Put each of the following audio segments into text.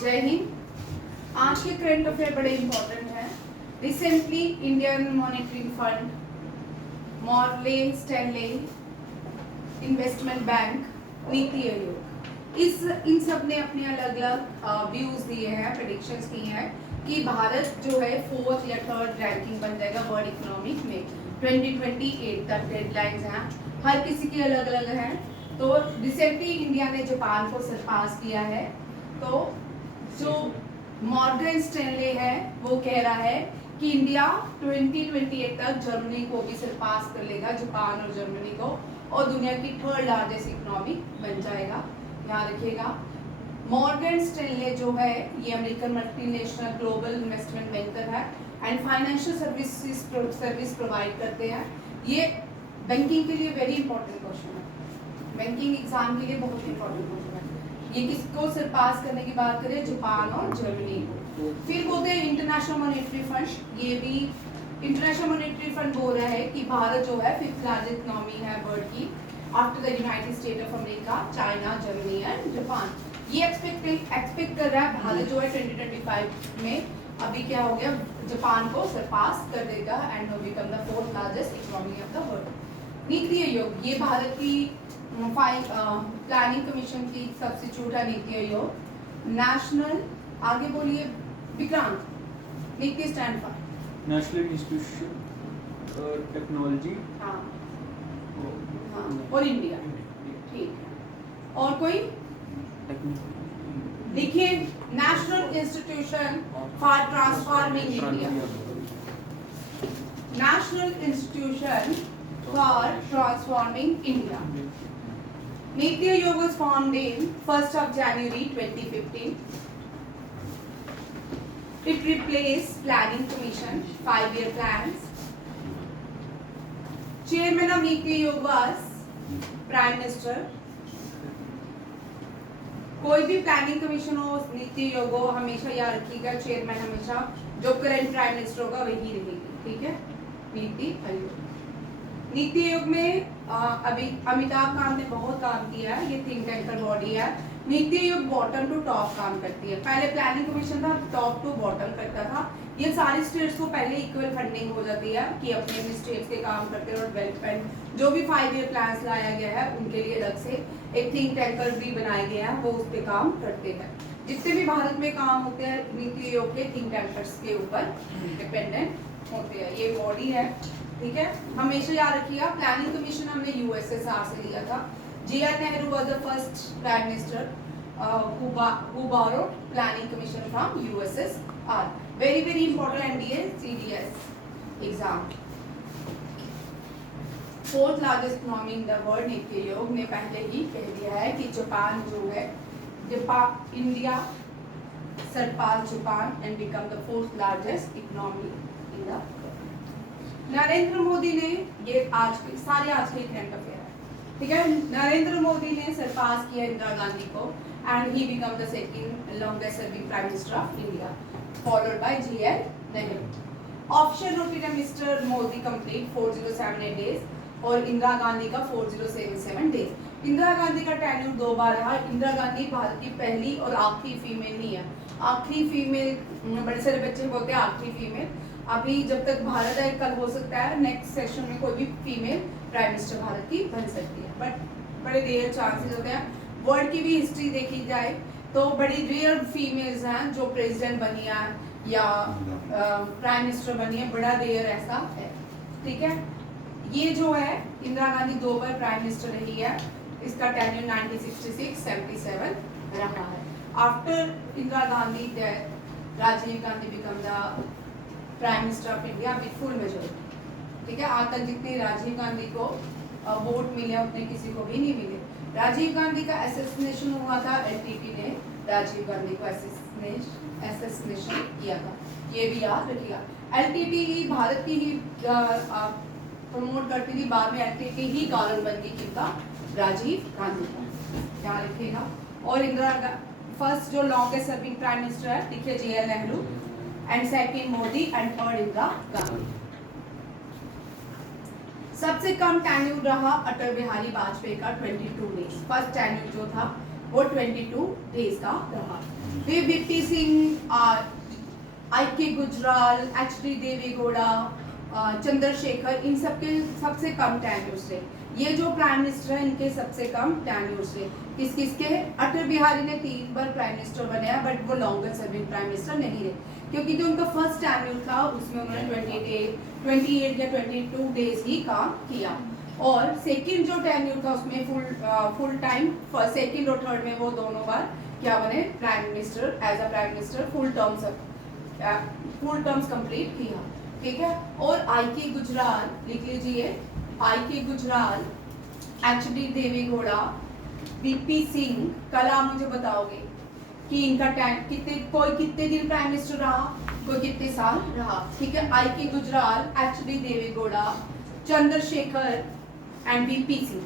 जय हिंद। आज के करंट अफेयर बड़े इंपॉर्टेंट हैं। Recently Indian monetary fund, Morley Stanley investment bank, NITI Aayog, इन सब ने अपने अलग अलग व्यूज दिए हैं, प्रेडिक्शंस की हैं कि भारत जो है 4th या 3rd रैंकिंग बन जाएगा वर्ल्ड इकोनॉमिक में 2028 तक। डेडलाइंस हैं, हर किसी की अलग अलग हैं। तो रिसेंटली इंडिया ने जापान को सरपास किया है। तो जो मॉर्गन स्टैनले है वो कह रहा है कि इंडिया 2028 तक जर्मनी को भी सरपास कर लेगा, जापान और जर्मनी को, और दुनिया की 3rd लार्जेस्ट इकोनॉमी बन जाएगा। याद रखिएगा, मॉर्गन स्टैनले जो है ये American multinational global investment banker है एंड फाइनेंशियल सर्विस प्रोवाइड करते हैं। ये बैंकिंग के लिए वेरी इंपॉर्टेंट क्वेश्चन है, बैंकिंग एग्जाम के लिए बहुत इंपॉर्टेंट क्वेश्चन है। ये किसको सरपास करने की बात करें? जापान और जर्मनी को। फिर बोलते हैं इंटरनेशनल मॉनेटरी फंड, ये भी इंटरनेशनल मॉनेटरी फंड बोल रहा है कि भारत जो है 5th लार्जेस्ट इकोनॉमी है वर्ल्ड की, after the United state of America, China, Germany and Japan. ये एक्सपेक्ट कर रहा है भारत जो है 2025 में अभी क्या हो गया, जापान को सरपास कर देगा and will become the 4th largest economy of the world. NITI Aayog, ये भारत की प्लानिंग कमीशन की सब्स्टिट्यूट है नीति आयोग। नेशनल, आगे बोलिए विक्रांत, नीति stand for national institution technology. हाँ और इंडिया, ठीक है। और कोई देखिए, national institution for transforming India, national institution for transforming India. Niti Aayog was formed in 1st of January 2015. It replaced Planning Commission, 5-year plans. Chairman of Niti Aayog was Prime Minister. कोई भी planning commission हो, नीति आयोग हो, हमेशा याद रखिएगा chairman हमेशा जो current prime minister होगा वही रहेगी, ठीक है। नीति आयोग, नीति आयोग में अभी अमिताभ कांत ने बहुत काम किया है। ये थिंक टैंकर बॉडी है। NITI Aayog bottom to top काम करती है। पहले प्लानिंग कमीशन था, टॉप टू बॉटम करता था। ये सारी स्टेट्स को पहले इक्वल फंडिंग हो जाती है कि अपने अपने स्टेट्स के काम करते हैं, और डेवलपमेंट जो भी 5-year प्लान्स लाया गया है उनके लिए अलग से एक थिंक टैंकर भी बनाए गए हैं, वो उस पर काम करते हैं। जितने भी भारत में काम होते हैं नीति आयोग के थिंक टैंकर्स के ऊपर डिपेंडेंट होते हैं। ये बॉडी है, ठीक है। हमेशा याद रखिएगा, प्लानिंग कमीशन हमने यूएसएसआर से लिया था। JR. Nehru was the first prime minister who borrowed planning commission from USSR. Very important NDA CDS exam. 4th largest economy in the world. NITI Aayog ने पहले ही कह दिया है कि जापान जो है, India surpass Japan and become the 4th largest economy in the world. Narendra Modi ने, ये आज के करंट अफेयर है, ठीक है। नरेंद्र मोदी ने सरपास किया इंदिरा गांधी को and he became the second longest serving prime minister of India, followed by J.R. Nehru. Official routine of Mr. Modi complete 4078 days और इंदिरा गांधी का 4077 days। इंदिरा गांधी का टेन्यूर 2 बार रहा। इंदिरा गांधी भारत की पहली और आखिरी फीमेल नहीं है। आखिरी फीमेल, बड़े सारे बच्चे बोलते हैं आखिरी फीमेल, अभी जब तक भारत है, कल हो सकता है नेक्स्ट सेशन में कोई भी फीमेल प्राइम मिनिस्टर भारत की बन सकती है, बट बड़े रेयर चांसेस होते हैं। वर्ल्ड की भी हिस्ट्री देखी जाए तो बड़ी रेयर फीमेल्स हैं जो प्रेसिडेंट बनी है या प्राइम मिनिस्टर बनी है, बड़ा रेयर ऐसा है, ठीक है। ये जो है इंदिरा गांधी 2 बार प्राइम मिनिस्टर रही है। इसका टेन्यूर 1966-77 रहा है। After Indira Gandhi death, Rajiv Gandhi become the prime minister of India with full majority, ठीक है। आज तक जितने राजीव गांधी को वोट मिले उतने किसी को भी नहीं मिले। राजीव गांधी का असैसिनेशन हुआ था, एलटीटी ने राजीव गांधी को असैसिनेशन किया था, ये भी याद रखिएगा। एलटीटी ही भारत की ही प्रमोट करती थी, बाद में एलटीटी ही कारण बन गई किसका? राजीव गांधी का, ध्यान रखिएगा। और इंदिरा फर्स्ट जो लॉन्गेस्ट सर्विंग प्राइम मिनिस्टर है, देखिए JR. Nehru, and second Modi and third Indira Gandhi. सबसे कम टेन्यूर रहा अटल बिहारी वाजपेयी का 22 डेज। फर्स्ट टेन्यूर जो था वो 22 डेज का रहा। फिर VP Singh, IK. Gujral, HD. Deve Gowda, Chandrashekhar, इन सबके सबसे कम टेन्योर से। ये जो प्राइम मिनिस्टर है इनके सबसे कम टेन्योर से। किस किसके? अटल बिहारी ने 3 बार प्राइम मिनिस्टर बने हैं, बट वो लॉन्गर सर्विंग प्राइम मिनिस्टर नहीं रहे, क्योंकि जो उनका फर्स्ट टेन्योर था उसमें उन्होंने 28 या 22 डेज ही काम किया। और सेकंड जो टेन्योर था उसमें फुल टाइम, सेकंड और थर्ड में वो दोनों बार क्या बने? Prime minister, as a prime minister full terms complete किया। ठीक है। और आई.के. गुजराल लिख लीजिए, आई.के. गुजराल, एच.डी. देवेगौड़ा, वीपी सिंह। कल आप मुझे बताओगे कि इनका कोई कितने दिन प्राइम मिनिस्टर रहा, कोई कितने साल रहा। ठीक है। IK. Gujral, HD. Deve Gowda, Chandra Shekhar and VP Singh.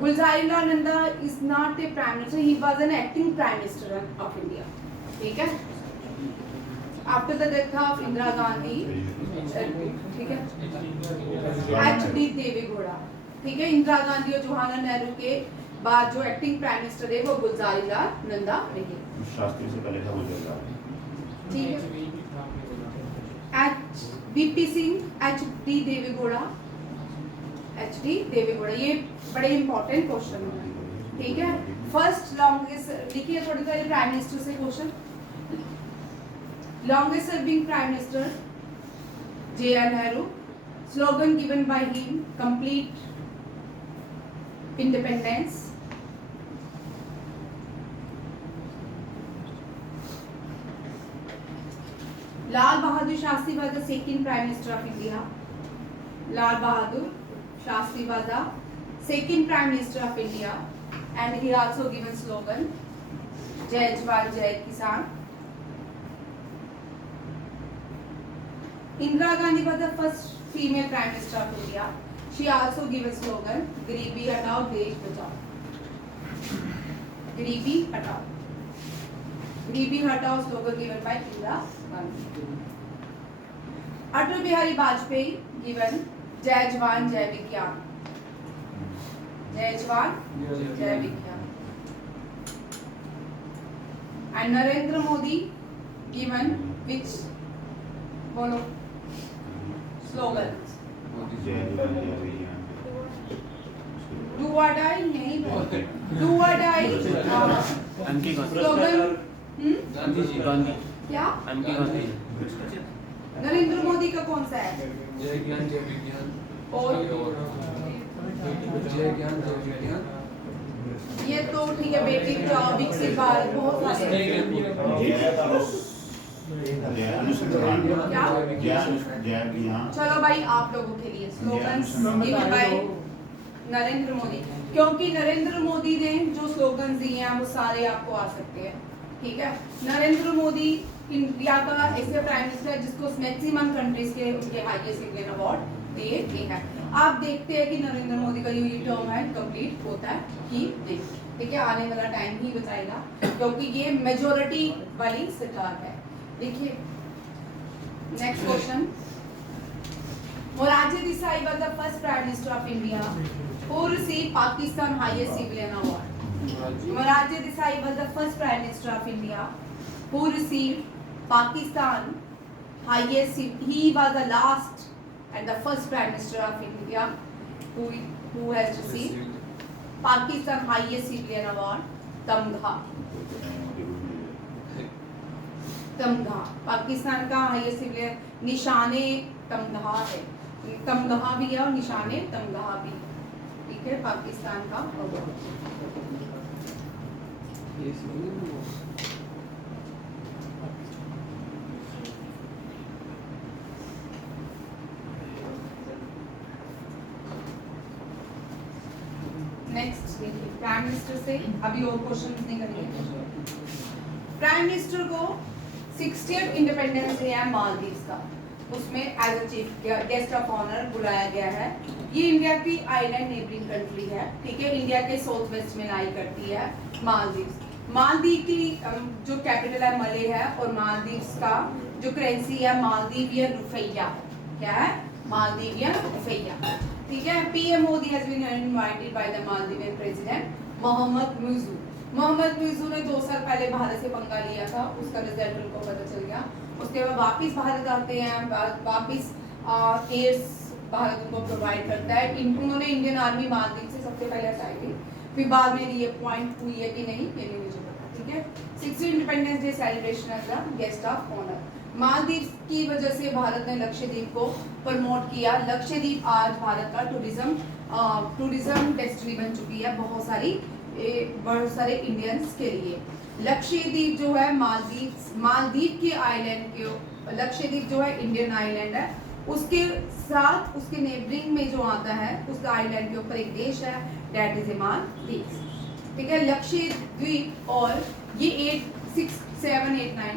Gulzarila Nanda is not a prime minister, he was an acting prime minister of India. ठीक है। After the death of Indira Gandhi, ठीक है, एच.डी. देवेगौड़ा, ठीक है, इंदिरा गांधी और जवाहरलाल नेहरू के बाद जो एक्टिंग प्राइम मिनिस्टर है वो गुलजारीलाल नंदा रहे। शास्त्री से पहले था गुलजारीलाल। ठीक है। VP Singh, HD. देवेगौड़ा, ये बड़े इंपॉर्टेंट क्वेश्चन है। ठीक है। फर्स्ट लॉन्गेस्ट लिखिए थोड़ी सारी प्राइम मिनिस्टर से question. Longest serving prime minister J.R. Nehru, slogan given by him, complete independence। Lal Bahadur Shastri was the second prime minister of India। Lal Bahadur Shastri was the second prime minister of India, and he also given slogan Jai Jawan Jai Kisan। Indira Gandhi was the first female prime minister of India। She also given slogan Garibi Hatao Desh Bachao। Garibi Hatao। Garibi Hatao slogan given by Indira Gandhi। Atal Bihari Vajpayee given Jai Jawan Jai Vigyan। Jai Jawan Jai Vigyan। And Narendra Modi given which bolo slogan? Do or die नहीं बोलते। Do or die slogan Gandhi ji, Gandhi क्या? गांधी। नरेंद्र मोदी का कौन सा है? जय ज्ञान जय विज्ञान और जय ज्ञान जय विज्ञान। ये तो ठीक है, बेटी बचाओ विकसित भारत, बहुत सारे चलो भाई आप लोगों के लिए slogans given by Narendra Modi, क्योंकि नरेंद्र मोदी ने जो स्लोगन्स दिए हैं वो सारे आपको आ सकते हैं। ठीक है। नरेंद्र मोदी इंडिया का ऐसे प्राइम मिनिस्टर है जिसको मैक्सिमम कंट्रीज के उनके हाईएस्ट सिविलियन अवार्ड दिए गए हैं। आप देखते हैं कि नरेंद्र मोदी का ये टर्म है कंप्लीट होता है कि नहीं। ठीक है। आने वाला टाइम ही बताएगा, क्योंकि ये मेजोरिटी वाली सरकार है। देखिए next question. Morarji Desai was the first prime minister of India who received Pakistan highest civilian award। Morarji Desai was the first prime minister of India who received Pakistan highest, he was the last and the first prime minister of India who has received Pakistan highest civilian award, Tamgha। तमगा पाकिस्तान का highest civilian निशाने तमगा है। तमगा भी है और निशाने तमगा भी। ठीक है। पाकिस्तान का नेक्स्ट देखिए प्राइम मिनिस्टर से अभी और क्वेश्चंस नहीं करेंगे। प्राइम मिनिस्टर को 60th इंडिपेंडेंस डे है मालदीव्स का, उसमें as a chief guest of honour बुलाया गया है। ये इंडिया की आइलैंड नेबरिंग कंट्री है। ठीक है। इंडिया के साउथ वेस्ट में लाई करती है मालदीव्स। मालदीव की जो कैपिटल है मले है, और मालदीव्स का जो करेंसी है मालदीवियन रुपया। क्या है? मालदीवियन रुपया। ठीक है। PM Modi has been invited by the Maldivian president Mohamed Muizzu Mohamed Muizzu ने 2 साल पहले भारत से पंगा लिया था, उसका रिजल्ट उनको पता चल गया। उसके बाद वापस भारत आते हैं, वापस एयर्स भारत उनको प्रोवाइड करता है। उन्होंने इंडियन आर्मी मालदीव से सबसे पहले हटाई थी, फिर बाद में रीअपॉइंट हुई है कि नहीं ये नहीं मुझे पता, ठीक है। 60th Independence Day celebration as a guest of honour. Maldives की वजह से भारत ने लक्षद्वीप को प्रमोट किया। लक्षद्वीप आज भारत का टूरिज्म डेस्टिनी बन चुकी है बहुत सारे इंडियंस के लिए। लक्षद्वीप जो है मालदीव के आइलैंड के, लक्षद्वीप जो है इंडियन आइलैंड है, उसके साथ उसके नेबरिंग में जो आता है उस आइलैंड के ऊपर एक देश है, दैट इज मालदीव, ठीक है। लक्षद्वीप और ये 8, 6, 7, 8, 9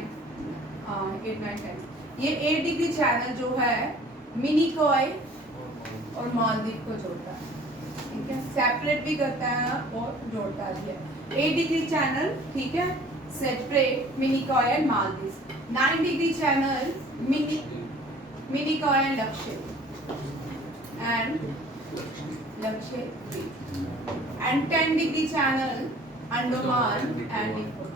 10 ये 8 डिग्री चैनल जो है मिनिकॉय और मालदीव को जोड़ता है, ठीक है। सेपरेट भी करता है और जोड़ता भी है। 8 डिग्री चैनल, ठीक है, separate Minicoy and Maldives. 9 degree channel Minicoy and Lakshadweep and 10 degree channel Andaman and Nicobar.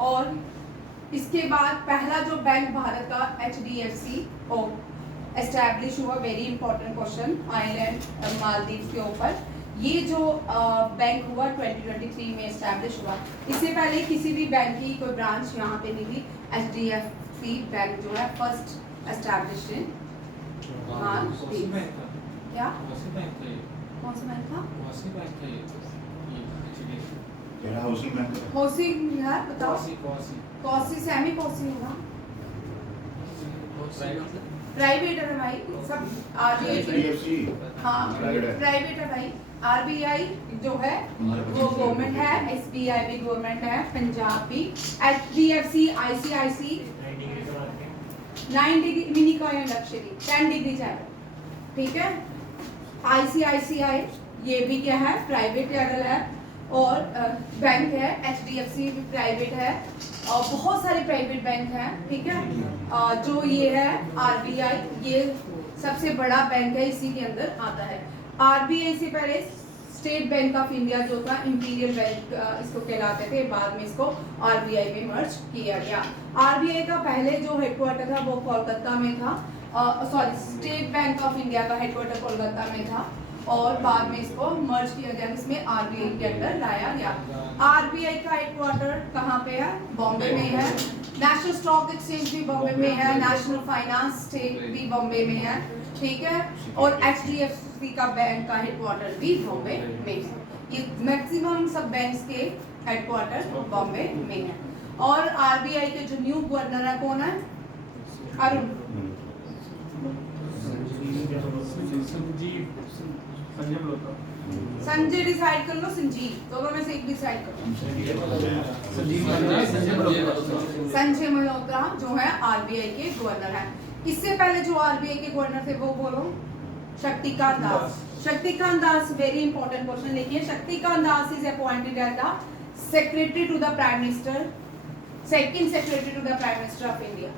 और इसके बाद पहला जो बैंक भारत का HDFC एस्टैब्लिश हुआ, very important question island Maldives के ऊपर। ये जो बैंक हुआ 2023 में एस्टैब्लिश हुआ। इससे पहले किसी भी बैंक की कोई ब्रांच यहाँ पे नहीं थी। HDFC बैंक जो है फर्स्ट एस्टैब्लिश इन मालदीव। क्या कौन सा बैंक था? तेरा हाउसिंग बैंक है? हाउसिंग यार बताओ। कौसी सेमी कौसी होगा, प्राइवेट है भाई सब। RBI HDFC हाँ प्राइवेट है भाई। RBI जो है वो गवर्नमेंट है, SBI भी गवर्नमेंट है, पंजाब भी, HDFC ICIC 9 degree Minicoy and Lakshadweep 10 degree channel, ठीक है। ICICI ये भी क्या है, प्राइवेट चैनल है और बैंक है। HDFC भी प्राइवेट है और बहुत सारे प्राइवेट बैंक हैं, ठीक है। जो ये है RBI, ये सबसे बड़ा बैंक है, इसी के अंदर आता है। RBI से पहले स्टेट बैंक ऑफ इंडिया जो था, इंपीरियल बैंक इसको कहलाते थे, बाद में इसको RBI में मर्ज किया गया। RBI का पहले जो हेडक्वार्टर था वो कोलकाता में था, स्टेट बैंक ऑफ इंडिया का हेडक्वार्टर कोलकाता में था और बाद में इसको मर्ज किया गया, जिसमें RBI के अंदर लाया गया। RBI का हेडक्वार्टर कहाँ पे है? बॉम्बे में है। नेशनल स्टॉक एक्सचेंज भी बॉम्बे में है, नेशनल फाइनेंस स्टेट भी बॉम्बे में है, ठीक है। और HDFC का बैंक का हेडक्वार्टर भी बॉम्बे में है। ये मैक्सिमम सब बैंक्स के हेडक्वार्टर बॉम्बे में है। और RBI के जो न्यू गवर्नर है कौन है? अरुण संजय डिसाइड कर लो, संजीव, दोनों में से एक डिसाइड कर लो। संजय मल्होत्रा जो है RBI के गवर्नर है। इससे पहले जो RBI के गवर्नर थे वो बोलो, Shaktikanta Das. Shaktikanta Das, very important question देखिए। Shaktikanta Das is appointed as the secretary to the prime minister, second secretary to the prime minister of India.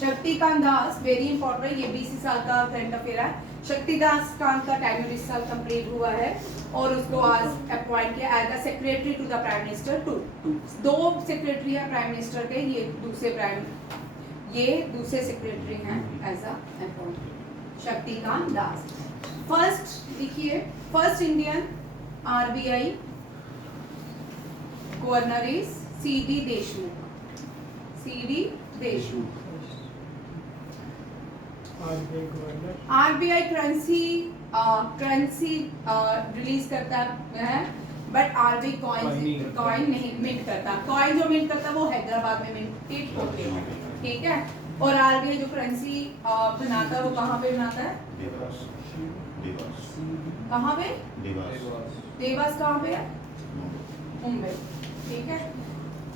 Shaktikanta Das very important, ये 20 साल का करंट अफेयर है। शक्तिकांत का टेन्योर इस साल कंप्लीट हुआ है और उसको आज अपॉइंट किया as the secretary to the prime minister. दो सेक्रेटरी है प्राइम मिनिस्टर के, ये दूसरे सेक्रेटरी हैं as a appoint. Shaktikanta Das first, देखिए first Indian RBI governor is CD Deshmukh. CD Deshmukh. RBI currency release करता है, बट RBI कॉइन नहीं मिंट करता। कॉइन जो मिंट करता है वो हैदराबाद में मिंट होते हैं, ठीक है। और RBI जो करेंसी बनाता है वो कहाँ पे बनाता है? कहाँ पे? देवास कहाँ पे है? मुंबई, ठीक है।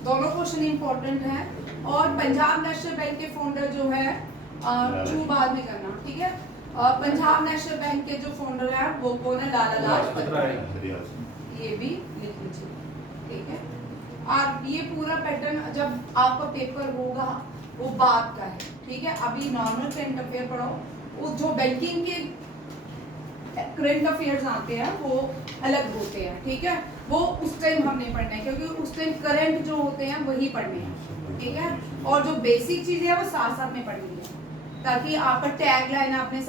दोनों क्वेश्चन इंपॉर्टेंट है। और पंजाब नेशनल बैंक के फाउंडर जो है टू बाद में करना, ठीक है। पंजाब नेशनल बैंक के जो फाउंडर है वो कौन है? लाला लाजपत राय। ये भी लिख लीजिए, ठीक है। और ये पूरा पैटर्न जब आपका पेपर होगा वो बात का है, ठीक है। अभी नॉर्मल करंट अफेयर पढ़ो, वो जो बैंकिंग के करंट अफेयर्स आते हैं वो अलग होते हैं, ठीक है। वो उस टाइम हम नहीं पढ़ना है, क्योंकि उस टाइम करंट जो होते हैं वही पढ़ने हैं, ठीक है। और जो बेसिक चीजें हैं वो साथ साथ में पढ़नी है, ताकि आपका टैग लाइन आपने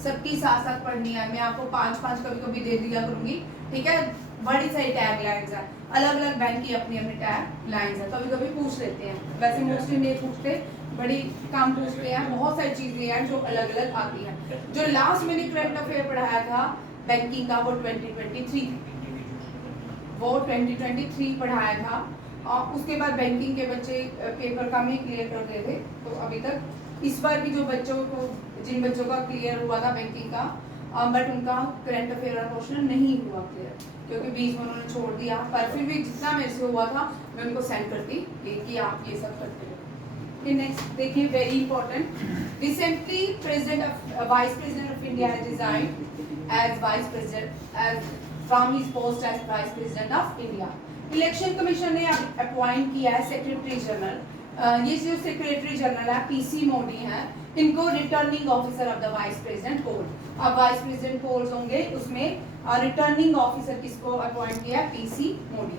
सबकी साथ साथ पढ़नी है। मैं आपको 5-5 कभी कभी दे दिया करूंगी, ठीक है। बड़ी सारी टैग लाइन्स है, अलग अलग बैंक की अपनी अपनी टैग लाइन्स है। कभी कभी पूछ लेते हैं, वैसे मोस्टली नहीं पूछते, बड़ी कम पूछते हैं। बहुत सारी चीजें हैं जो अलग अलग आती हैं। जो लास्ट मैंने करंट अफेयर पढ़ाया था बैंकिंग का, वो 2023 पढ़ाया था। और उसके बाद बैंकिंग के बच्चे पेपर कम ही क्लियर करते थे, तो अभी तक इस बार भी जिन बच्चों का क्लियर हुआ था बैंकिंग का, बट उनका करंट अफेयर का क्वेश्चन नहीं हुआ क्लियर, क्योंकि बीच में उन्होंने छोड़ दिया। पर फिर भी जितना मेरे से हुआ था मैं उनको सेंड करती कि आप ये सब करते रहो। नेक्स्ट देखिए, very important, recently vice president of India has resigned as vice president from his post as vice president of India. Election commission ने अपॉइंट किया है सेक्रेटरी जनरल। ये जो सेक्रेटरी जनरल है पीसी मोदी है, इनको returning officer of the vice president post. अब vice president post होंगे, उसमें रिटर्निंग ऑफिसर किसको अपॉइंट किया है? पीसी मोदी।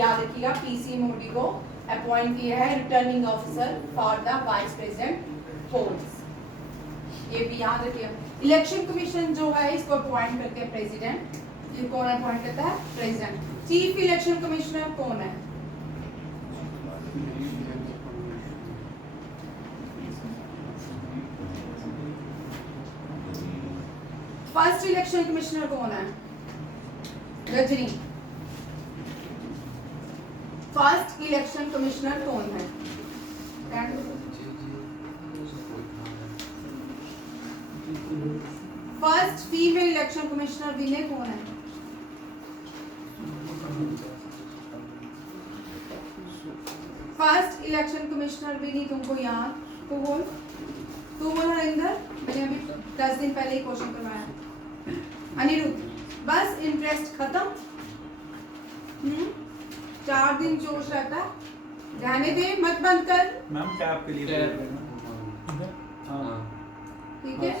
याद रखिएगा, पीसी मोदी को अपॉइंट किया है returning officer for the vice president post. ये भी याद रखिएगा। इलेक्शन कमीशन जो है इसको अपॉइंट करते हैं प्रेसिडेंट। ये कौन अपॉइंट करता है? प्रेसिडेंट। चीफ इलेक्शन कमिश्नर कौन है? फर्स्ट इलेक्शन कमिश्नर कौन है? रजनी। फर्स्ट इलेक्शन कमिश्नर कौन है? फर्स्ट फीमेल इलेक्शन कमिश्नर विनय कौन है? फर्स्ट इलेक्शन कमिश्नर विनय तुमको याद? तो बोल, तू बोल हरिंदर, मैंने अभी 10 दिन पहले ही क्वेश्चन करवाया। अनिरुद्ध, बस इंटरेस्ट खत्म। 4 दिन जोश रहता है, रहने दे, मत बंद कर। मैम क्या आपके लिए ठीक है।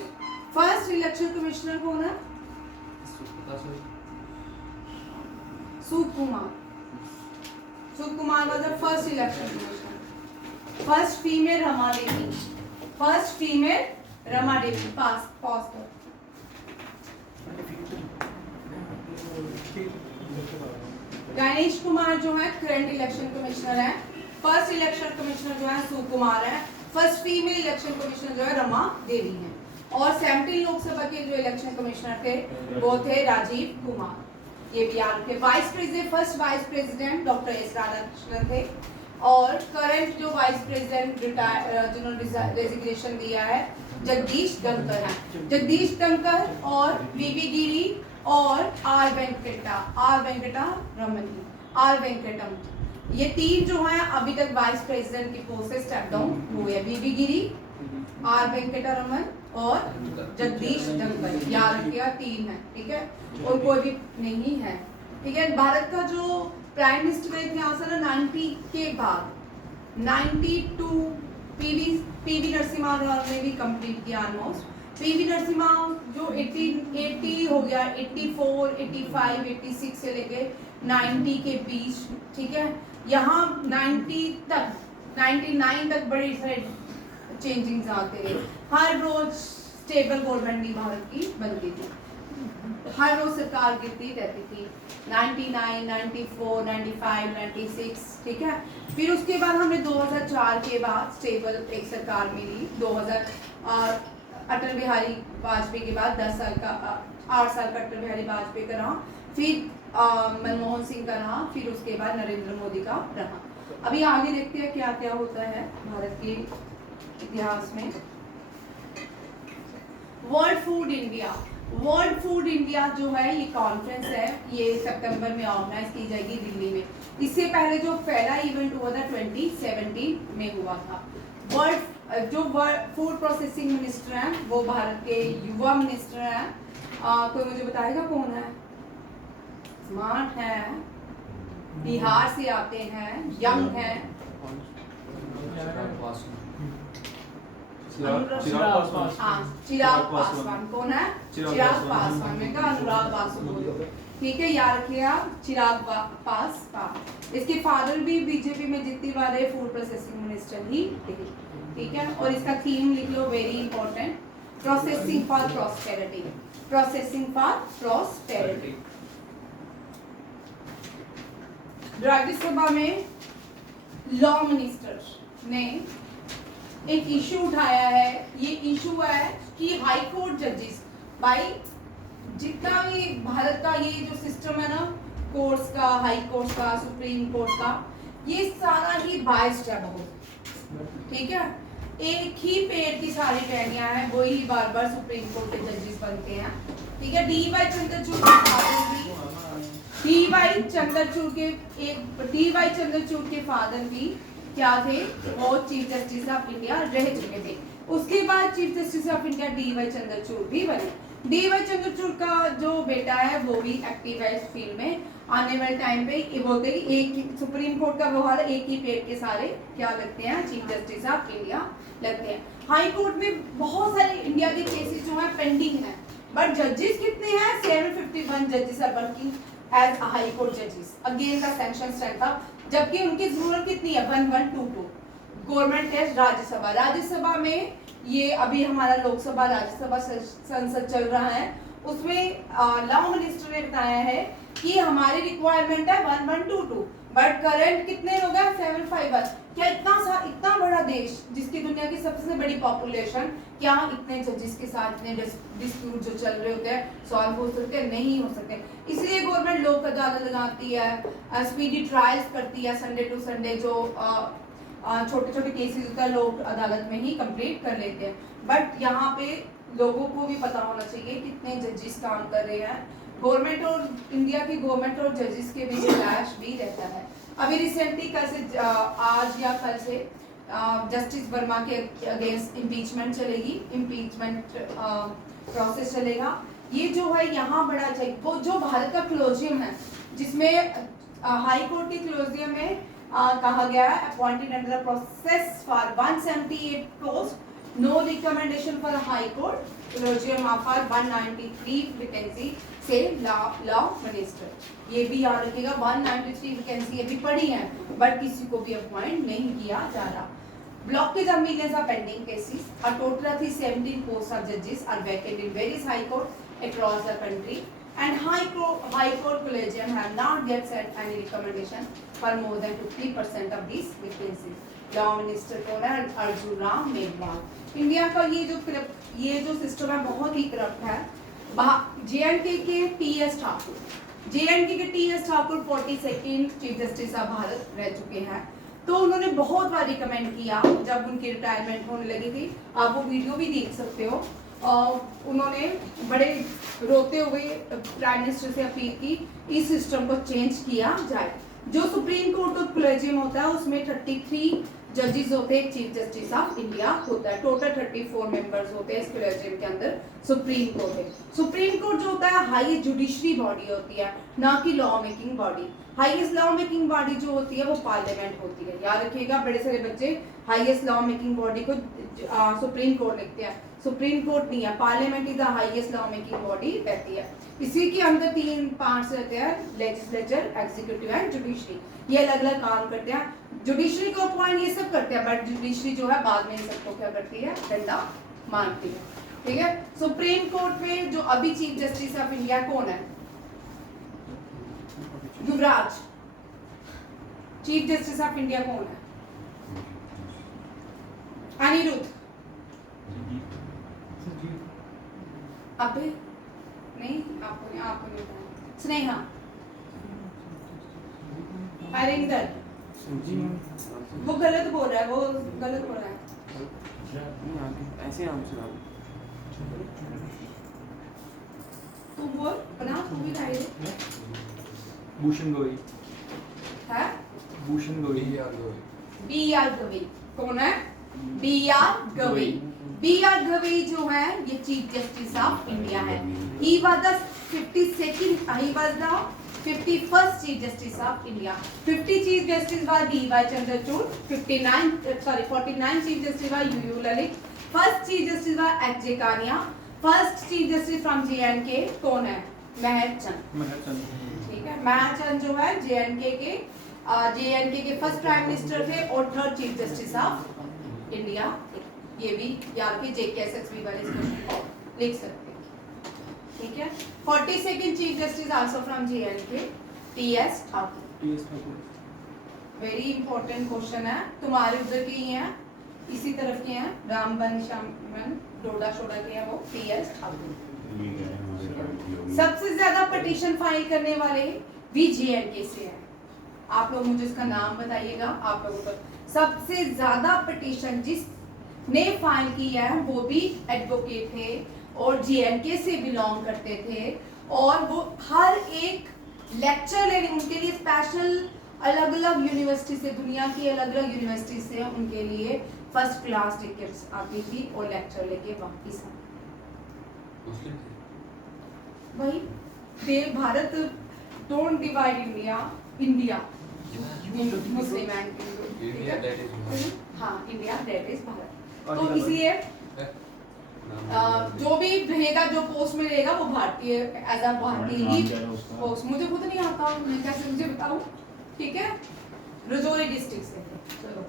फर्स्ट इलेक्शन कमिश्नर कौन है? Sukumar. Sukumar was the first election commissioner. First female Rama Devi. First female Rama Devi. Pass कर। गणेश कुमार जो है करंट इलेक्शन कमिश्नर है। फर्स्ट इलेक्शन कमिश्नर जो है सूप कुमार है। फर्स्ट फीमेल इलेक्शन कमिश्नर जो है रमा देवी है। और 17 लोकसभा के जो इलेक्शन कमिश्नर थे वो थे राजीव कुमार। ये भी याद रखें। Vice president, first vice president doctor S Radhakrishnan थे। और करंट जो वाइस प्रेसिडेंट जिन्होंने रेजिग्नेशन दिया है जगदीश धनखड़ है। जगदीश धनखड़ और वीवी गिरी और आर वेंकटा रमनी, आर वेंकटम, ये 3 जो हैं अभी तक वाइस प्रेसिडेंट की पोस्ट से स्टेप डाउन हुए। वीवी गिरी, आर वेंकटा रमन और जगदीश धनखड़। याद रखिएगा 3 है, ठीक है, और कोई भी नहीं है, ठीक है। भारत का जो प्राइम मिनिस्टर का इतिहास है ना 90 के बाद 92 पीवी नरसिम्हा राव ने भी कंप्लीट किया ऑलमोस्ट। पीवी नरसिम्हा जो 80 हो गया, 84, 85, 86 से लेके 90 के बीच, ठीक है। यहाँ 90 तक 99 तक बड़ी सारे चेंजिंग्स आते रहे। हर रोज स्टेबल गवर्नमेंट नहीं भारत की बनती थी, हर रोज सरकार गिरती रहती थी। 99, 94, 95, 96, ठीक है। फिर उसके बाद हमें 2004 के बाद स्टेबल एक सरकार मिली। 2000 अटल बिहारी वाजपेयी के बाद 8 साल का अटल बिहारी वाजपेयी का रहा, फिर मनमोहन सिंह का रहा, फिर उसके बाद नरेंद्र मोदी का रहा। अभी आगे देखते हैं क्या क्या होता है भारत के इतिहास में। World food India, world food India जो है ये कॉन्फ्रेंस है, ये सितंबर में ऑर्गेनाइज की जाएगी दिल्ली में। इससे पहले जो पहला इवेंट हुआ था 2017 में हुआ था। जो फूड प्रोसेसिंग मिनिस्टर हैं वो भारत के युवा मिनिस्टर हैं। कोई मुझे बताएगा कौन है? स्मार्ट है, बिहार से आते हैं, यंग हैं, चिराग पासवान हाँ चिराग पासवान कौन है? चिराग चिराग पासवान। पासवान में का अनुराग बासु बोलोगे, ठीक है, याद रखिए आप चिराग पासवान। इसके फादर भी बीजेपी में जितनी बार है फूड प्रोसेसिंग मिनिस्टर ही थे, ठीक है। और इसका थीम लिख लो, very important, processing for prosperity, processing for prosperity. Rajya Sabha में लॉ मिनिस्टर ने एक इशू उठाया है। ये इशू है कि हाई कोर्ट जजेस, भाई जितना भी भारत का ये जो सिस्टम है ना, कोर्ट्स का, हाई कोर्ट का, सुप्रीम कोर्ट का, ये सारा ही बाइस्ड है बहुत, ठीक है। एक ही पेड़ की सारी टहनियां हैं, वही बार बार सुप्रीम कोर्ट के जजेस बनते हैं, ठीक है। डी.वाई. चंद्रचूड़ के फादर भी, डी.वाई. चंद्रचूड़ के फादर भी क्या थे? वो चीफ जस्टिस ऑफ इंडिया रह चुके थे। उसके बाद chief justice of India D.Y.. Chandrachud भी बने। डी.वाई. चंद्रचूड़ का जो बेटा है वो भी एक्टिव है इस फील्ड में। आने वाले टाइम पे ये बोलते हैं एक ही सुप्रीम कोर्ट का व्यवहार, एक ही पेड़ के सारे क्या लगते हैं? चीफ जस्टिस ऑफ इंडिया लगते हैं। हाई कोर्ट में बहुत सारे इंडिया के केसेस जो है पेंडिंग है, बट जजेस कितने हैं? 751 जजेस are working as high court जजेस। अगेन का सैंक्शन स्ट्रेंथ था, जबकि उनकी जरूरत कितनी है? 1122। गवर्नमेंट है राज्यसभा, राज्यसभा में ये अभी हमारा लोकसभा राज्यसभा संसद चल रहा है, उसमें लॉ मिनिस्टर ने बताया है कि हमारी रिक्वायरमेंट है 1122, बट करंट कितने लोग हैं? 751। क्या इतना बड़ा देश जिसकी दुनिया की सबसे बड़ी पॉपुलेशन, क्या इतने जजेस के साथ इतने डिस्प्यूट जो चल रहे होते हैं सॉल्व हो सकते? नहीं हो सकते। इसलिए गवर्नमेंट लोक अदालत लगाती है, स्पीडी ट्रायल्स करती है, संडे टू संडे जो छोटे छोटे केसेस होते हैं लोक अदालत में ही कंप्लीट कर लेते हैं। बट यहाँ पे लोगों को भी पता होना चाहिए कितने जजेस काम कर रहे हैं। गवर्नमेंट और इंडिया की गवर्नमेंट और जजेस के बीच क्लैश भी रहता है। अभी रिसेंटली कल से आज या कल से जस्टिस वर्मा के अगेंस्ट इम्पीचमेंट चलेगी, इम्पीचमेंट प्रोसेस चलेगा। ये जो है यहाँ बड़ा चाहिए, वो जो भारत का क्लोजियम है जिसमें हाई कोर्ट के क्लोजियम में कहा गया है appointed under process for 178 post, no recommendation for high court, colloquium offer 193 vacancy से law minister। ये भी याद रखिएगा, 193 वैकेंसी अभी पड़ी है, बट किसी को भी अपॉइंट नहीं किया जा रहा। Blockage of millions of pending cases, a total of 17 posts of judges are vacant in various high courts across the country, and high court collegium have not yet set any recommendation for more than 50% of these vacancies। Law minister कौन है? Arjun Ram Meghwal. India का ये जो system है बहुत ही corrupt है। J&K के T.S.. Thakur, J&K के T.S.. Thakur 42nd chief justice of Bharat रह चुके हैं। तो उन्होंने बहुत बार रिकमेंड किया, जब उनकी रिटायरमेंट होने लगी थी, आप वो वीडियो भी देख सकते हो, उन्होंने बड़े रोते हुए प्राइम मिनिस्टर से अपील की इस सिस्टम को चेंज किया जाए। जो सुप्रीम कोर्ट का कॉलेजियम होता है उसमें 33 जजेस होते हैं, चीफ जस्टिस ऑफ इंडिया होता है। टोटल 34 मेंबर्स होते हैं इस कॉलेजियम के अंदर। सुप्रीम कोर्ट है, सुप्रीम कोर्ट जो होता है हाईएस्ट जुडिशरी बॉडी होती है, ना कि law making body. Highest law making body जो होती है वो पार्लियामेंट होती है। याद रखिएगा, बड़े सारे बच्चे हाईएस्ट लॉ मेकिंग बॉडी को सुप्रीम कोर्ट लिखते हैं, सुप्रीम कोर्ट नहीं है, parliament is the highest law making body रहती है। इसी के अंदर 3 पार्ट्स रहते हैं, लेजिस्लेचर, एग्जीक्यूटिव एंड जुडिशरी। ये अलग अलग काम करते हैं। जुडिशरी को अपॉइंट ये सब करते हैं, बट जुडिशरी जो है बाद में इन सबको क्या करती है? डंडा मारती है, ठीक है। सुप्रीम कोर्ट में जो अभी चीफ जस्टिस ऑफ इंडिया कौन है? युवराज। चीफ जस्टिस ऑफ इंडिया कौन है? अनिरुद्ध। अबे नहीं, आपको नहीं बताया। स्नेहा, हरिंदर, वो गलत बोल रहा है, वो गलत बोल रहा है। ऐसे नाम सुना। तू बोल बना, तू भी गाइड भूषण गवई है। भूषण गवई बी.आर. गवई कौन है? बी.आर. गवई। बी.आर. गवई जो है ये चीफ जस्टिस ऑफ इंडिया है। He was the 51st Chief Justice of India. 50 Chief Justice was D.Y. Chandrachud. 49 Chief Justice was U.U. Lalit. First Chief Justice was H.J. Kania. First Chief Justice from J&K कौन है? महर चंद. ठीक है, महर चंद जो है J&K के first prime minister थे और third chief justice of India. ये भी याद कीजिए, JKSSB वाले इस क्वेश्चन को लिख सकते हैं. ठीक है, 42nd chief justice also from J&K, T.S. Thakur. Very important question है, तुम्हारे उधर के ही हैं, इसी तरफ के हैं, रामबन श्यामबन डोडा शोडा के हैं वो, T.S. ठाकुर. सबसे ज्यादा पिटीशन फाइल करने वाले भी J&K से हैं. आप लोग मुझे इसका नाम बताइएगा. आप लोगों को सबसे ज्यादा पिटीशन जिसने फाइल की है वो भी एडवोकेट थे और J&K से बिलोंग करते थे और वो हर एक लेक्चर लेने उनके लिए स्पेशल अलग अलग यूनिवर्सिटी से, दुनिया की अलग अलग यूनिवर्सिटी से उनके लिए फर्स्ट क्लास टिकट्स आती थी और लेक्चर लेके वापिस आते. वही देव Bharat don't divide India Muslim and Hindu. हाँ, इंडिया दैट इज भारत. तो इसलिए जो भी रहेगा, जो पोस्ट में रहेगा वो भारतीय एज अ भारतीय ही पोस्ट. मुझे खुद नहीं आता, मैं कैसे मुझे बताऊं. ठीक है, रजौरी डिस्ट्रिक्ट से. चलो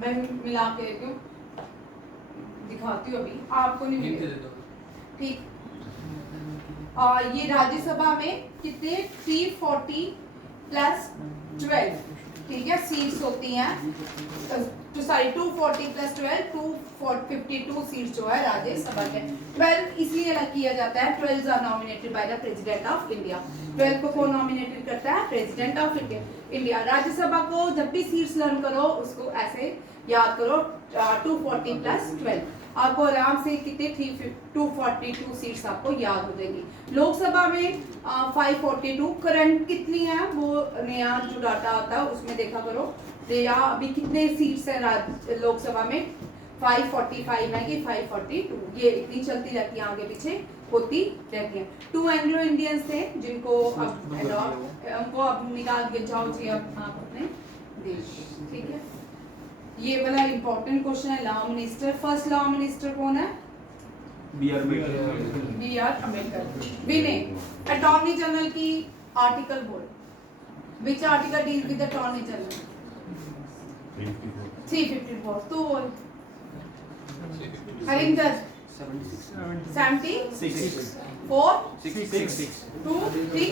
मैं मिला के क्यों दिखाती हूँ, अभी आपको नहीं मिलेगा. ठीक, ये राज्यसभा में कितने 340 प्लस 12, ठीक है, सीट्स होती हैं. तो सॉरी 240 प्लस 12 252 सीट्स जो है राज्यसभा के. 12 इसलिए अलग किया जाता है, 12 are nominated by the president of India. 12 को कौन नॉमिनेटेड करता है? President of India. राज्यसभा को जब भी सीट्स लर्न करो उसको ऐसे याद करो, 240 प्लस 12. आपको आराम से कितने 242 सीट्स आपको याद हो जाएगी. लोकसभा में 542. करंट कितनी है वो नया जो डाटा आता है उसमें देखा करो. नया अभी कितने सीट्स है लोकसभा में? 545 है कि 542. ये इतनी चलती रहती है, आगे पीछे होती रहती है. 2 एंग्लो इंडियंस थे जिनको अब उनको अब निकाल के जाओ जी अब आप अपने देश. ठीक है, ये वाला इंपॉर्टेंट क्वेश्चन है. Law minister, first law minister कौन है? B.R. अम्बेडकर. विनय. अटॉर्नी जनरल की आर्टिकल बोल. Which article deal with attorney general? 354. तो बोल. हरिंदर 76 4 2 3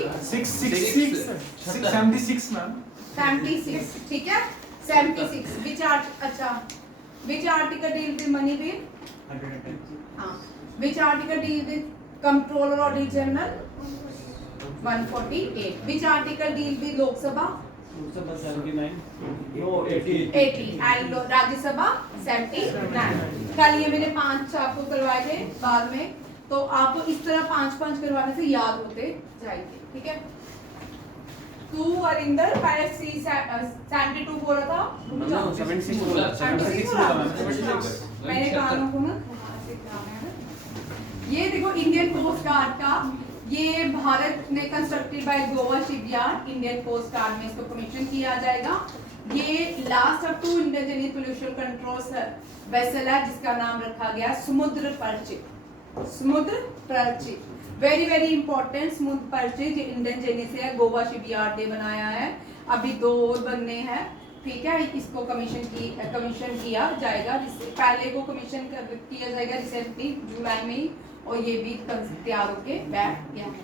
76 मैम. 76. ठीक है, 76. Which article deal with money bill? 110. हाँ. Which article deal with comptroller audit general? 148. Which article deal with Lok Sabha? 79. No, 80. 80. And Rajya Sabha 79. कल ये मैंने 5 आपको करवाए थे बाद में, तो आपको इस तरह 5 करवाने से याद होते जाएंगे. ठीक है. तू अरिंदर पहले 72 बोला था. 76 बोला. 76 बोला. मैंने कानों को ना. ये देखो इंडियन कोस्ट गार्ड का, ये भारत ने constructed by Goa shipyard. Indian coast guard में इसको कमीशन किया जाएगा. ये last up to indigenous pollution control vessel है जिसका नाम रखा गया समुद्र पर्चित. समुद्र पर्चित वेरी वेरी इंपॉर्टेंट. समुद्र पर्चित जो इंडिजिनियस है, गोवा शिपयार्ड ने बनाया है. अभी 2 और बनने हैं. ठीक है, इसको कमीशन किया जाएगा. जिससे पहले को कमीशन किया जाएगा रिसेंटली जुलाई में ही, और ये भी तैयार होके बैठ गया है.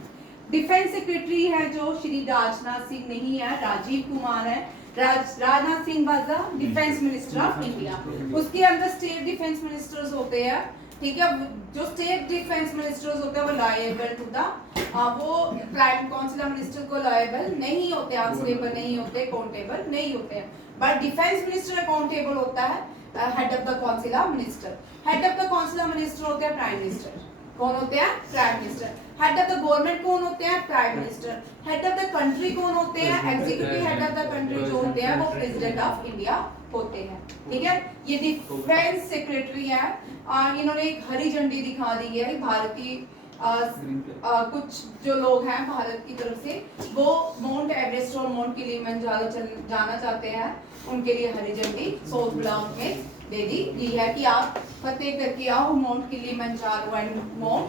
डिफेंस सेक्रेटरी है जो श्री राजनाथ सिंह नहीं है, राजीव कुमार है. Rajnath Singh was the defence minister of India. उसके अंदर स्टेट डिफेंस मिनिस्टर्स होते हैं. ठीक है, जो स्टेट डिफेंस मिनिस्टर्स होते हैं वो लायबल टू द वो प्राइम काउंसिल मिनिस्टर को लायबल नहीं होते, आंसरेबल नहीं होते, अकाउंटेबल नहीं होते हैं. बट डिफेंस मिनिस्टर अकाउंटेबल होता है head of the council of minister. Head of the council of minister होते हैं प्राइम मिनिस्टर. कौन होते हैं? Prime minister. Head of the government कौन होते हैं? Prime minister. Head of the country कौन होते हैं? Executive head of the country जो होते हैं वो प्रेसिडेंट ऑफ इंडिया होते हैं. ठीक है, ये डिफेंस सेक्रेटरी है. इन्होंने एक हरी झंडी दिखा दी है भारत की कुछ जो लोग हैं भारत की तरफ से वो माउंट एवरेस्ट और माउंट किलिमंजारो जाना चाहते हैं, उनके लिए हरी झंडी 100 ब्लॉक में दे दी गई है कि आप फतेह करके आओ mount Kilimanjaro and mount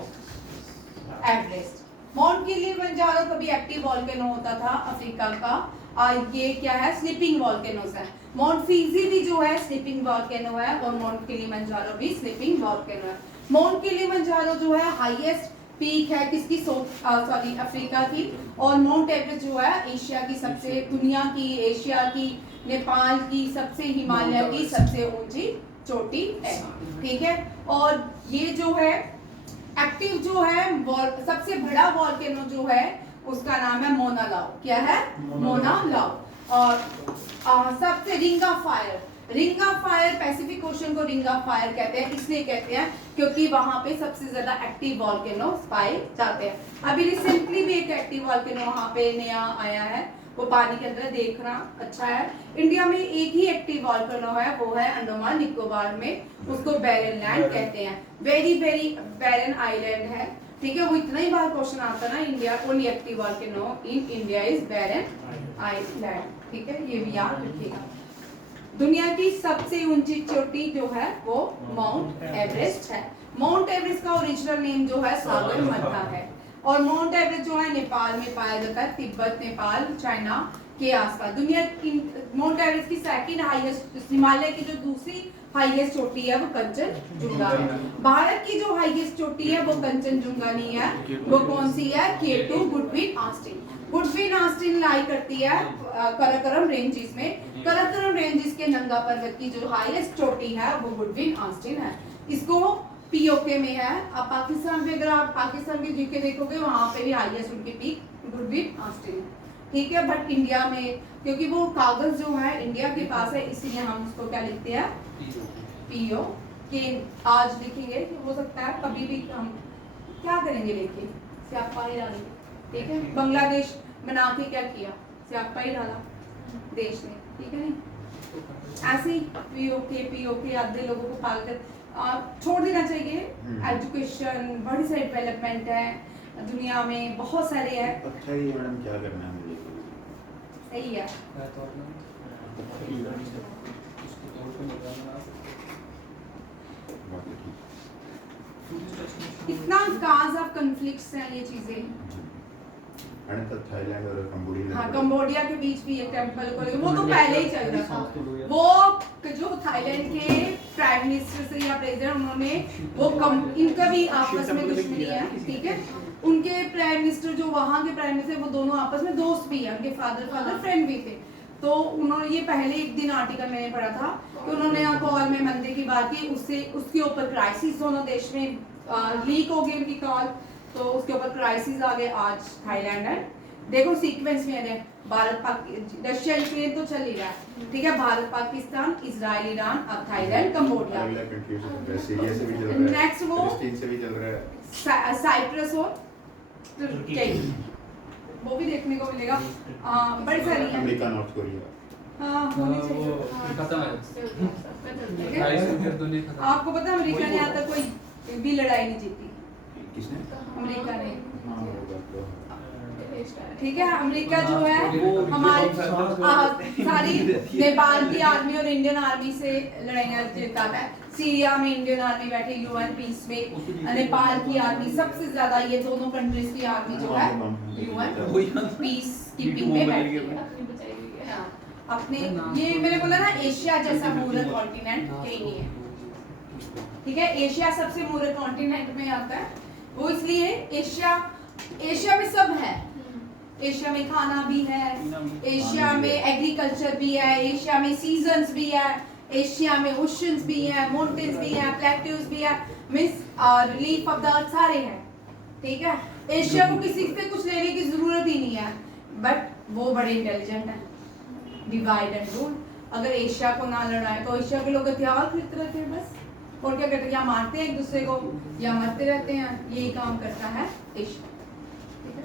Everest. Mount Kilimanjaro कभी एक्टिव वॉल्केनो होता था अफ्रीका का, ये क्या है स्लीपिंग वॉल्केनोस है। माउंट फिजी भी जो है स्लीपिंग वॉल्केनो है और माउंट किलिमंजारो भी स्लीपिंग वॉल्केनो है। माउंट किलिमंजारो जो है हाईएस्ट पीक है किसकी, सॉरी अफ्रीका की, और माउंट एवरेस्ट जो है एशिया की सबसे, दुनिया की, एशिया की, नेपाल की सबसे, हिमालय की सबसे ऊंची चोटी है, ठीक है। और ये जो है एक्टिव जो है सबसे बड़ा वॉल्केनो जो है उसका नाम है मोना लाओ। क्या है? मोना लाओ। और सबसे ring of fire, ring of fire, Pacific ocean को रिंग ऑफ फायर कहते हैं, इसलिए कहते हैं क्योंकि वहां पे सबसे ज्यादा एक्टिव वॉल्केनो पाए जाते हैं। अभी रिसेंटली भी एक एक्टिव वॉल्केनो वहां पे नया आया है, वो पानी के अंदर देखना अच्छा है। इंडिया में एक ही एक्टिव वॉल्केनो है, वो है अंडमान निकोबार में, उसको बैरन लैंड कहते हैं। वेरी वेरी बैरन आइलैंड है, ठीक है। वो इतना ही बार क्वेश्चन आता ना, India only active volcano in India is Barren Island, ठीक है, ये भी याद रखिएगा। दुनिया की सबसे ऊंची चोटी जो है वो माउंट एवरेस्ट है। माउंट एवरेस्ट का ओरिजिनल नेम जो है सागरमाथा है, और माउंट एवरेस्ट जो है नेपाल में पाया जाता है, तिब्बत, नेपाल, चाइना के आसपास। दुनिया की माउंट एवरेस्ट की सेकंड हाईएस्ट, हिमालय की जो दूसरी हाईएस्ट चोटी है वो कंचनजुंगा है। भारत की जो हाईएस्ट चोटी है वो कंचनजुंगा नहीं है, वो कौन सी है? K2 Godwin Austen. Godwin Austen lie करती है कराकोरम रेंजेस में। कराकोरम रेंजेस के नंगा पर्वत की जो हाईएस्ट चोटी है वो गुडविन ऑस्टिन है। इसको पीओके में है। अब पाकिस्तान में अगर आप पाकिस्तान के जीके देखोगे वहां पे भी हाईएस्ट उनकी पीक गुडविन ऑस्टिन है, ठीक है। बट इंडिया में क्योंकि वो कागज जो है इंडिया के पास है, इसीलिए हम उसको क्या लिखते हैं? पीओ के। आज लिखेंगे, हो सकता है कभी भी हम क्या करेंगे, लेके स्यापा ही डालेंगे, ठीक है। बांग्लादेश बना के क्या किया? स्यापा ही डाला देश ने, ठीक है। नहीं ऐसे ही पीओके आधे लोगों को पाल कर छोड़ देना चाहिए। एजुकेशन, बड़ी सारी डेवलपमेंट है दुनिया में, बहुत सारे है। अच्छा ही मैडम, क्या करना है मुझे? सही है। इतना काज ऑफ कॉन्फ्लिक्ट्स हैं ये चीजें। मैडम तो थाईलैंड और कंबोडिया, हाँ, कंबोडिया के बीच भी एक टेंपल को, वो तो पहले ही चल रहा था। वो जो थाईलैंड के प्राइम मिनिस्टर से या प्रेसिडेंट, उन्होंने वो इनका भी आपस में दुश्मनी है, ठीक है। उनके प्राइम मिनिस्टर जो वहाँ के प्राइम मिनिस्टर, वो दोनों आपस में दोस्त भी हैं, उनके फादर फ्रेंड भी थे। तो उन्होंने ये पहले एक दिन आर्टिकल मैंने पढ़ा था कि उन्होंने यहाँ कॉल में मंदिर की बात की, उससे उसके ऊपर क्राइसिस दोनों देश में लीक हो गई उनकी कॉल, तो उसके ऊपर क्राइसिस आ गए। आज थाईलैंड है, देखो सीक्वेंस में है, भारत रशिया यूक्रेन तो चल ही रहा है, ठीक है। भारत पाकिस्तान, इजराइल, ईरान, अब थाईलैंड, कंबोडिया। सीरिया से भी चल रहा है, नेक्स्ट वो फिलिस्तीन से भी चल रहा है, साइप्रस और तुर्की, वो भी देखने को मिलेगा। बड़ी सारी है। America, north Korea. हाँ, होनी चाहिए। खत्म है। ठीक है। आपको पता है अमेरिका ने यहाँ तक कोई भी लड़ाई नहीं जीती। किसने? अमेरिका ने, हाँ, वो बात तो ठीक है। अमेरिका जो है हमारी सारी नेपाल की आर्मी और इंडियन आर्मी से लड़ाइयाँ जीता है। सीरिया में इंडियन आर्मी बैठी, यूएन पीस में नेपाल की आर्मी सबसे ज्यादा, ये दोनों कंट्रीज की आर्मी जो है यूएन पीस कीपिंग में बैठी है। हाँ, अपने ये मैंने बोला ना, एशिया जैसा मूरत कॉन्टिनेंट कहीं नहीं है, ठीक है। एशिया सबसे मूरत कॉन्टिनेंट में आता है, वो इसलिए एशिया में सब है। एशिया में खाना भी है, एशिया में एग्रीकल्चर भी है, एशिया में सीजन्स भी है, एशिया में ओशंस भी है, माउंटेन्स भी है, प्लेट्यूज भी है, means relief of the earth सारे हैं, ठीक है। एशिया को किसी से कुछ लेने की जरूरत ही नहीं है, बट वो बड़े इंटेलिजेंट है। Divide and rule. अगर एशिया को ना लड़ाए तो एशिया के लोग हथियार खरीदते रहते हैं बस, और क्या करते हैं, या मारते हैं एक दूसरे को या मरते रहते हैं, यही काम करता है एशिया, ठीक है।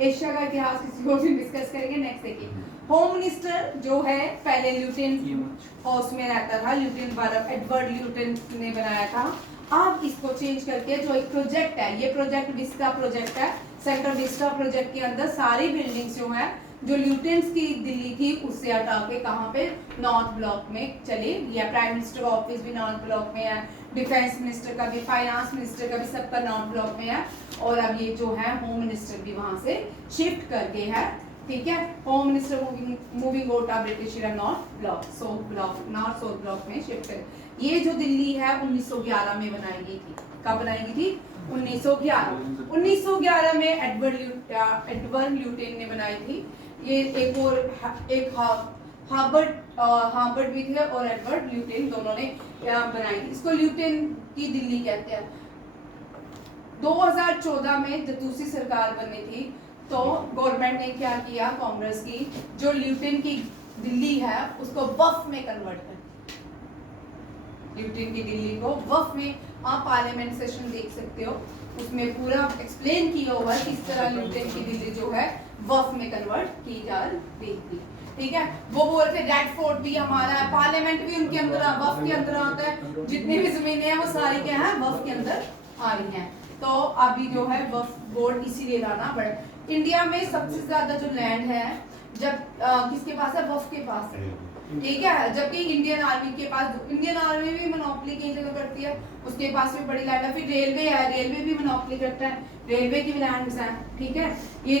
एशिया का इतिहास किसी और दिन डिस्कस करेंगे। नेक्स्ट देखिए, होम मिनिस्टर जो है पहले ल्यूटेन हाउस में रहता था, ल्यूटेन एडवर्ड ल्यूटेन ने बनाया था। अब इसको चेंज करके जो एक प्रोजेक्ट है, ये प्रोजेक्ट विस्टा प्रोजेक्ट है, सेंटर विस्टा प्रोजेक्ट के अंदर सारी बिल्डिंग्स जो है जो ल्यूटेंस की दिल्ली थी उससे हटा के कहाँ पे नॉर्थ ब्लॉक में चले गया। प्राइम मिनिस्टर का ऑफिस भी नॉर्थ ब्लॉक में है, डिफेंस मिनिस्टर का भी, फाइनेंस मिनिस्टर का भी, सबका नॉर्थ ब्लॉक में है। और अब ये जो है होम मिनिस्टर भी वहां से शिफ्ट करके है, ठीक है। Home minister moving out of British north block, south block, north south block में शिफ्ट कर। ये जो दिल्ली है 1911 में बनाई गई थी। कब बनाई गई थी? 1911 में एडवर्ड ल्यूटेन ने बनाई थी। ये एक हार्वर्ड भी थे और एडवर्ड ल्यूटेन दोनों ने बनाई थी। इसको ल्यूटेन की दिल्ली कहते हैं। 2014 में जब दूसरी सरकार बनी थी तो गवर्नमेंट ने क्या किया, कांग्रेस की, जो ल्यूटेन की दिल्ली है उसको वक्फ में कन्वर्ट कर, ल्यूटेन की दिल्ली को वक्फ में, आप पार्लियामेंट सेशन देख सकते हो, उसमें पूरा एक्सप्लेन किया हुआ है किस तरह ल्यूटेन की दिल्ली जो है वक्फ में कन्वर्ट की जा रही थी, ठीक है। वो बोलते रेड फोर्ट भी हमारा है, पार्लियामेंट भी उनके अंदर वक्फ के अंदर आता है, जितनी भी जमीनें हैं वो सारी क्या है वक्फ के अंदर आ रही हैं। तो अभी जो है वक्फ बोर्ड इसीलिए लाना पड़ा। इंडिया में सबसे ज्यादा जो लैंड है जब किसके पास है? वक्फ के पास है, ठीक है। जबकि इंडियन आर्मी के पास, इंडियन आर्मी भी मोनोपोली कई जगह करती है, उसके पास भी बड़ी लैंड है। फिर रेलवे है, रेलवे भी मोनोपोली करता है, रेलवे की भी लैंड है, ठीक है। ये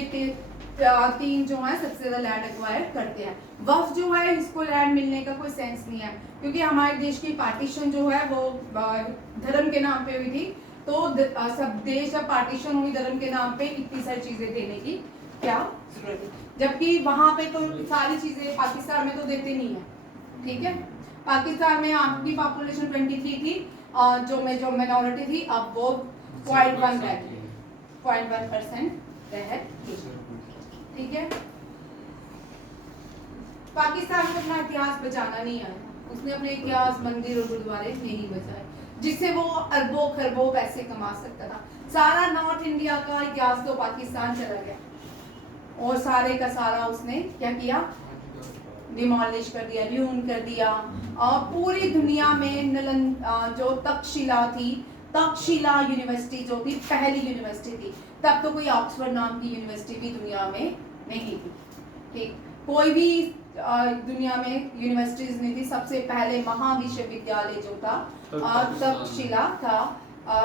तीन जो है सबसे ज्यादा लैंड एक्वायर करते हैं। वक्फ जो है इसको लैंड मिलने का कोई सेंस नहीं है, क्योंकि हमारे देश की पार्टीशन जो है वो धर्म के नाम पे हुई थी। तो सब देश जब पार्टीशन हुई धर्म के नाम पे, इतनी सारी चीजें देने की क्या जरूरत है? जबकि वहां पे तो सारी चीजें पाकिस्तान में तो देते नहीं है, ठीक है। पाकिस्तान में आपकी पॉपुलेशन 23 थी और जो माइनॉरिटी थी अब वो 0.1 रह गई, 0.1% रह गई, ठीक है। पाकिस्तान को अपना इतिहास बचाना नहीं आया, उसने अपने इतिहास, मंदिर और गुरुद्वारे नहीं बचाए, जिससे वो अरबों खरबों पैसे कमा सकता था। सारा नॉर्थ इंडिया का इतिहास तो पाकिस्तान चला गया और सारे का सारा उसने क्या किया? डिमोलिश कर दिया, ल्यून कर दिया। और पूरी दुनिया में जो तक्षशिला थी, तक्षशिला यूनिवर्सिटी जो थी पहली यूनिवर्सिटी थी, तब तो कोई ऑक्सफोर्ड नाम की यूनिवर्सिटी भी दुनिया में नहीं थी, ठीक। कोई भी दुनिया में यूनिवर्सिटीज नहीं थी। सबसे पहले महाविश्वविद्यालय जो था तक्षशिला था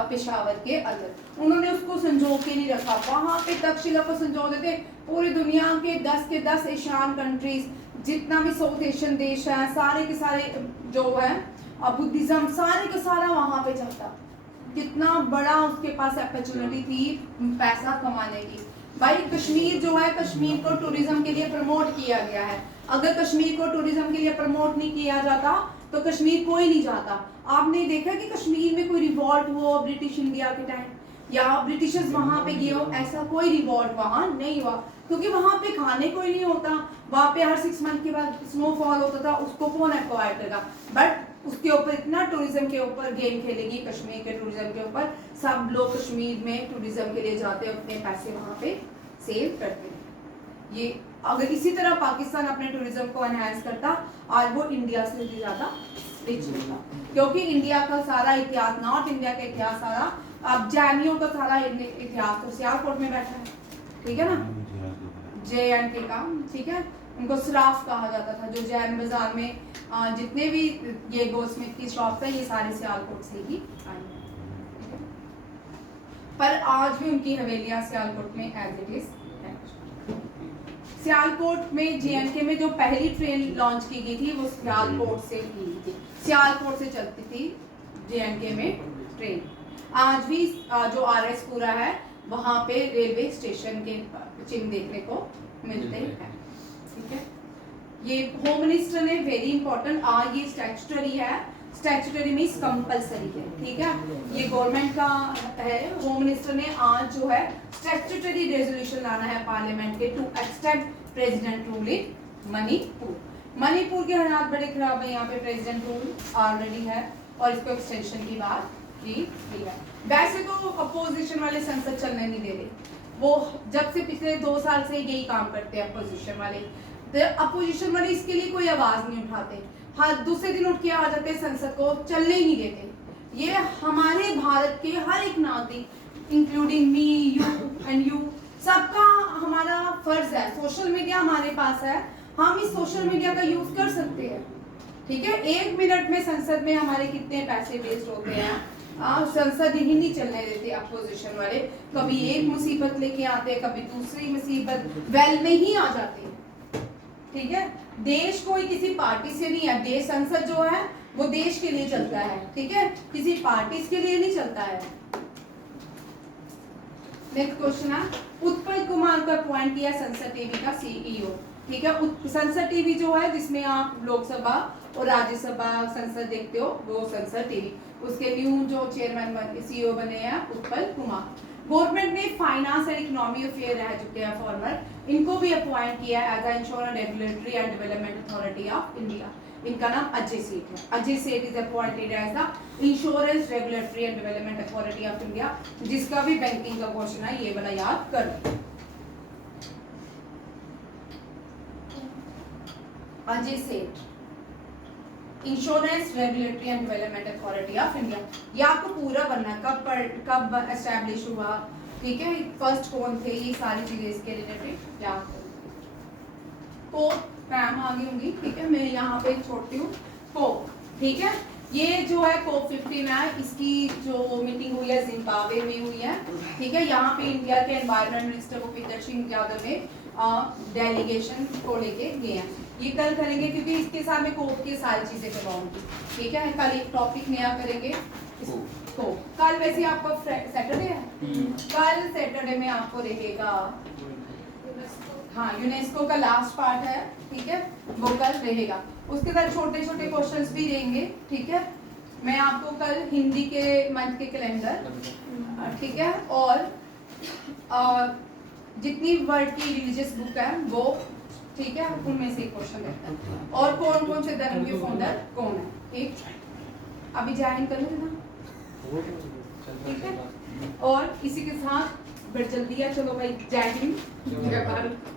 पेशावर के अंदर। उन्होंने उसको संजो के नहीं रखा, वहां पे तक्षशिला को संजो देते। पूरी दुनिया के 10 एशियन कंट्रीज, जितना भी साउथ एशियन देश है, सारे के सारे जो है बुद्धिज्म, सारे का सारा वहां पे चलता। कितना बड़ा उसके पास अपॉर्चुनिटी थी पैसा कमाने की। भाई कश्मीर जो है, कश्मीर को टूरिज्म के लिए प्रमोट किया गया है। अगर कश्मीर को टूरिज्म के लिए प्रमोट नहीं किया जाता तो कश्मीर कोई नहीं जाता। आपने देखा कि कश्मीर में कोई रिवॉल्ट हुआ ब्रिटिश इंडिया के टाइम, या ब्रिटिशर्स वहां पे गए हो, ऐसा कोई रिवॉल्ट वहां नहीं हुआ, क्योंकि वहां पे खाने कोई नहीं होता। वहां पे हर 6 मंथ के बाद स्नोफॉल होता था, उसको कौन एक्वायर करेगा? बट उसके ऊपर इतना टूरिज्म के ऊपर गेम खेलेगी, कश्मीर के टूरिज्म के ऊपर। सब लोग कश्मीर में टूरिज्म के लिए जाते हैं, अपने पैसे वहां पे सेव करते हैं। ये अगर इसी तरह पाकिस्तान अपने टूरिज्म को एनहांस करता, आज वो इंडिया से भी ज्यादा रिच होता, क्योंकि इंडिया का सारा इतिहास, नॉर्थ इंडिया का इतिहास सारा, अब जैनियों का सारा इतिहास तो सियालकोट में बैठा है, ठीक है ना, JNK का, ठीक है। उनको सराफ कहा जाता था। जो जैन बाजार में जितने भी ये गोल्डस्मिथ की शॉप है, ये सारे सियालकोट से ही आई है। पर आज भी उनकी हवेलियां सियालकोट में एज इट इज है। सियालकोट में JNK में जो पहली ट्रेन लॉन्च की गई थी वो सियालकोट से की गई थी, सियालकोट से चलती थी JNK में ट्रेन। आज भी जो RS पूरा है वहां पे रेलवे स्टेशन के चिन्ह देखने को मिलते हैं, ठीक है। ये होम मिनिस्टर ने वेरी इंपॉर्टेंट, ये स्टैट्यूटरी है, स्टैट्यूटरी मींस कंपलसरी है, ठीक है। ये गवर्नमेंट का है। होम मिनिस्टर ने आज जो है स्टैट्यूटरी रेजोल्यूशन लाना है पार्लियामेंट के, to extend president rule in Manipur. Manipur के हालात बड़े खराब है, यहाँ पे प्रेसिडेंट रूल ऑलरेडी है और इसको एक्सटेंशन की बात की है। वैसे तो अपोजिशन वाले संसद चलने नहीं दे रहे, वो जब से पिछले 2 साल से यही काम करते हैं अपोजिशन वाले। तो अपोजिशन वाले इसके लिए कोई आवाज नहीं उठाते, हर दूसरे दिन उठ के आ जाते हैं, संसद को चलने ही नहीं देते। ये हमारे भारत के हर एक नागरिक including me, you and you, सबका हमारा फर्ज है। सोशल मीडिया हमारे पास है, हम इस सोशल मीडिया का यूज कर सकते हैं, ठीक है। 1 मिनट में संसद में हमारे कितने पैसे वेस्ट होते हैं, संसद ही नहीं चलने देते अपोजिशन वाले, कभी एक मुसीबत लेके आते हैं, कभी दूसरी मुसीबत, वेल में ही आ जाते हैं, ठीक है। देश कोई किसी पार्टी से नहीं है, देश संसद जो है वो देश के लिए चलता है, ठीक है, किसी पार्टी के लिए नहीं चलता है। नेक्स्ट क्वेश्चन है, उत्पल कुमार का अपॉइंट किया संसद टीवी का सीईओ, ठीक है। संसद टीवी जो है जिसमें आप लोकसभा और राज्यसभा संसद देखते हो, वो संसद टीवी, उसके न्यू जो चेयरमैन सीईओ बने हैं उत्पल कुमार। गवर्नमेंट ने फाइनेंस एंड इकोनॉमी अफेयर रह चुके हैं फॉर्मर, इनको भी अपॉइंट किया है as a insurance regulatory and development authority of India. इनका नाम अजय सेठ है। Ajay Seth is appointed as the insurance regulatory and development authority of India, जिसका भी बैंकिंग का क्वेश्चन है ये वाला याद कर लो। अजय सेठ, insurance regulatory and development authority of India, ये आपको पूरा बनना है, कब एस्टैब्लिश हुआ, ठीक है, फर्स्ट कौन थे, ये सारी चीजें इसके रिलेटेड याद करो। को मैम आगे होंगी, ठीक है, मैं यहाँ पे छोड़ती हूँ को, ठीक है। ये जो है कोप 15 है, इसकी जो मीटिंग हुई है जिम्बाब्वे में हुई है, ठीक है। यहाँ पे इंडिया के एनवायरमेंट मिनिस्टर भूपेंद्र सिंह यादव ने डेलीगेशन को लेके गए हैं। ये कल करेंगे क्योंकि इसके साथ में कोप की सारी चीजें करवाऊंगी, ठीक है। कल एक टॉपिक नया करेंगे को, कल वैसे आपका सैटरडे है, कल सैटरडे में आपको रहेगा, हाँ, यूनेस्को का लास्ट पार्ट है, ठीक है, वो कल रहेगा। उसके साथ छोटे छोटे क्वेश्चंस भी रहेंगे, ठीक है। मैं आपको कल हिंदी के मंथ के कैलेंडर, ठीक है, और जितनी वर्ड की रिलीजियस बुक है वो, ठीक है, उनमें से एक क्वेश्चन देता है, और कौन कौन से धर्म के फाउंडर कौन है, ठीक। अभी ज्वाइन कर लेते ना, ठीक है। और इसी के साथ बड़ी जल्दी है, चलो भाई, जय हिंद, जय भारत।